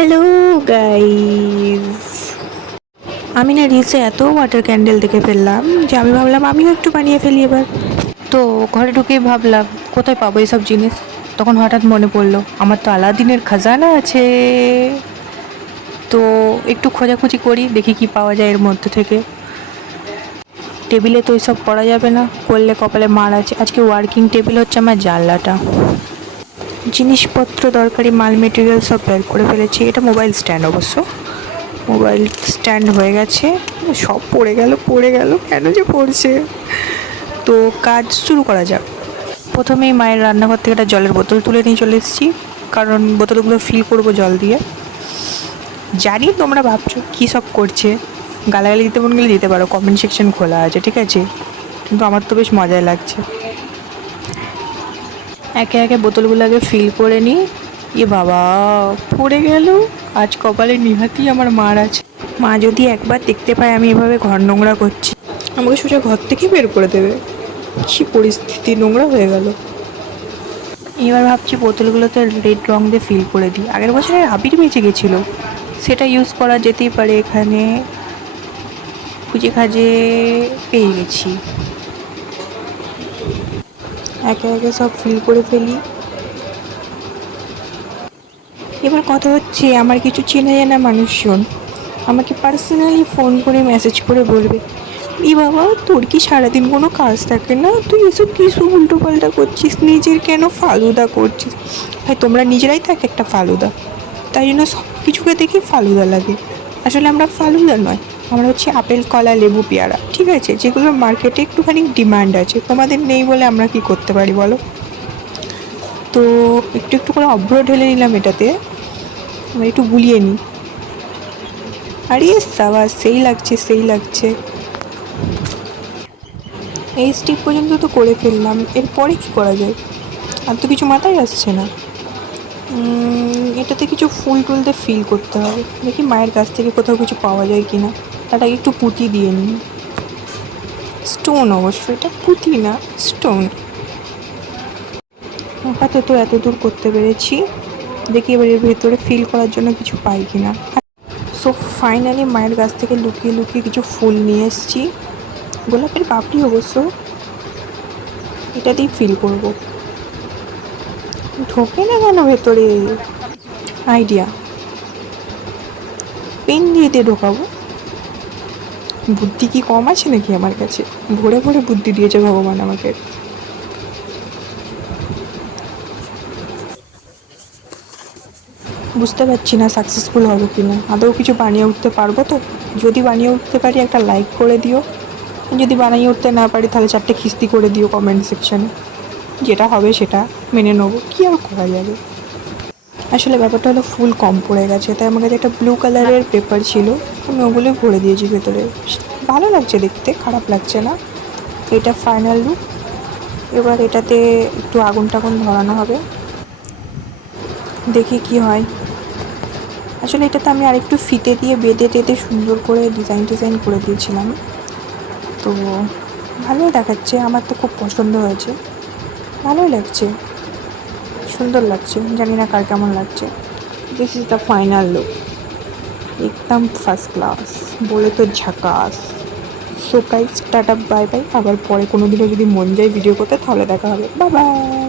Hello guys, আমি না রিলসে এত ওয়াটার ক্যান্ডেল দেখে ফেললাম যে আমি ভাবলাম আমিও একটু বানিয়ে ফেলি এবার। তো ঘরে ঢুকেই ভাবলাম কোথায় পাবো এইসব জিনিস। তখন হঠাৎ মনে পড়লো আমার তো আলাদিনের খাজানা আছে। তো একটু খোঁজাখুঁজি করি, দেখি কি পাওয়া যায় এর মধ্যে থেকে। টেবিলে তো এইসব করা যাবে না, করলে কপালে মার আছে। আজকে ওয়ার্কিং টেবিল হচ্ছে আমার জানলাটা। জিনিসপত্র দরকারি মাল মেটেরিয়াল সব বের করে ফেলেছি। এটা মোবাইল স্ট্যান্ড অবশ্য, মোবাইল স্ট্যান্ড হয়ে গেছে। সব পড়ে গেল কেন যে পড়ছে। তো কাজ শুরু করা যাক। প্রথমেই মায়ের রান্নাঘর থেকে একটা জলের বোতল তুলে নিয়ে চলে এসেছি, কারণ বোতলগুলো ফিল করব জল দিয়ে। জানি তোমরা ভাবছো কী সব করছে, গালাগালি দিতে মন গেলে দিতে পারো, কমেন্ট সেকশন খোলা আছে, ঠিক আছে। কিন্তু আমার তো বেশ মজাই লাগছে। একে একে বোতলগুলো আগে ফিল করে নিই। এ বাবা, পড়ে গেল। আজ কপালে নিহাতি আমার মার আছে। মা যদি একবার দেখতে পায় আমি এভাবে ঘর নোংরা করছি, আমাকে সোজা ঘর থেকে বের করে দেবে। কী পরিস্থিতি, নোংরা হয়ে গেল। এবার ভাবছি বোতলগুলোতে রেড রং দিয়ে ফিল করে দিই। আগের বছরের আবির বেঁচে গেছিলো, সেটা ইউজ করা যেতেই পারে। এখানে খুঁজে খাজে পেয়ে গেছি। একে একে সব ফিল করে ফেলি। এবার কথা হচ্ছে, আমার কিছু চেনা জানা মানুষজন আমাকে পার্সোনালি ফোন করে মেসেজ করে বলবে, ই বাবা তোর কি সারাদিন কোনো কাজ থাকে না, তুই এসব কিছু উল্টো পাল্টা করছিস, নিজের কেন ফালুদা করছিস। ভাই তোমরা নিজেরাই থাক একটা ফালুদা, তাই জন্য সব কিছুকে দেখি ফালুদা লাগে। আসলে আমরা ফালুদা নয়, আমরা হচ্ছে আপেল কলা লেবু পেয়ারা, ঠিক আছে, যেগুলোর মার্কেটে একটুখানি ডিমান্ড আছে। তোমাদের নেই বলে আমরা কি করতে পারি বলো। তো একটু একটু করে অভ্র ঢেলে নিলাম এটাতে, আমরা একটু গুলিয়ে নিই। আরে সাবাস, সেই লাগছে সেই লাগছে। এই স্টেপ পর্যন্ত তো করে ফেললাম, এরপরে কি করা যায় আর তো কিছু মাথায় আসছে না। এটাতে কিছু ফুল টুলতে ফিল করতে হবে, দেখি মায়ের কাছ থেকে কোথাও কিছু পাওয়া যায় কি না। তার আগে একটু পুঁতি দিয়ে নিই। স্টোন অবশ্য, এটা পুঁতি না, স্টোন। আপাতত এত দূর করতে পেরেছি, দেখি এবার এর ভেতরে ফিল করার জন্য কিছু পাই কিনা। সো ফাইনালি মায়ের কাছ থেকে লুকিয়ে লুকিয়ে কিছু ফুল নিয়ে এসেছি, গোলাপের পাপড়ি অবশ্য। এটা দিয়ে ফিল করব। ঢোকে না কেন ভেতরে, আইডিয়া, পেন দিয়ে ঢোকাবো। বুদ্ধি কি কম আছে নাকি আমার কাছে, ভরে ভরে বুদ্ধি দিয়েছে ভগবান আমাকে। বুঝতে পারছি না সাকসেসফুল হবে কি না, আদৌ কিছু বানিয়ে উঠতে পারবো তো। যদি বানিয়ে উঠতে পারি একটা লাইক করে দিও, যদি বানিয়ে উঠতে না পারি তাহলে 4টে খিস্তি করে দিও কমেন্ট সেকশানে। যেটা হবে সেটা মেনে নেবো, কী আর করা যাবে। আসলে ব্যাপারটা হলো ফুল কম পড়ে গেছে, তাই আমার কাছে একটা ব্লু কালারের পেপার ছিল, আমি ওগুলোই ভরে দিয়েছি ভেতরে। ভালো লাগছে দেখতে, খারাপ লাগছে না। এটা ফাইনাল লুক। এবার এটাতে একটু আগুন টাগুন ধরানো হবে, দেখি কি হয়। আসলে এটাতে আমি আরেকটু ফিতে দিয়ে বেঁধে টেঁধে সুন্দর করে ডিজাইন করে দিয়েছিলাম। তো ভালোই দেখাচ্ছে, আমার তো খুব পছন্দ হয়েছে, ভালোই লাগছে, সুন্দর লাগছে। জানি না কার কেমন লাগছে। This is the final look, একদম ফার্স্ট ক্লাস, বলে তো ঝাকাস। So guys tata bye bye, আবার পরে কোনো দিনও যদি মন যায় ভিডিও করতে তাহলে দেখা হবে। Bye bye.